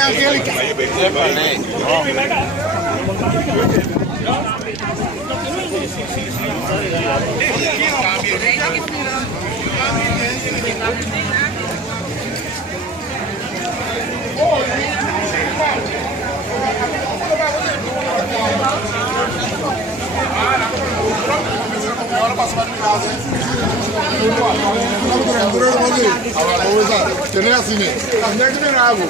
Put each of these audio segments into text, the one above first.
Angélica. Ahora pasa para mi casa. Tener así, anda que me hago.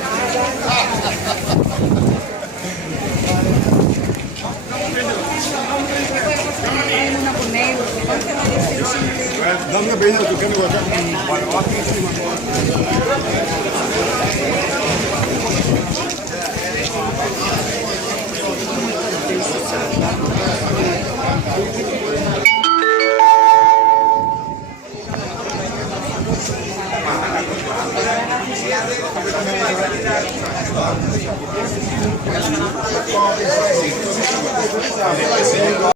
Dame una pequeña que me gusta.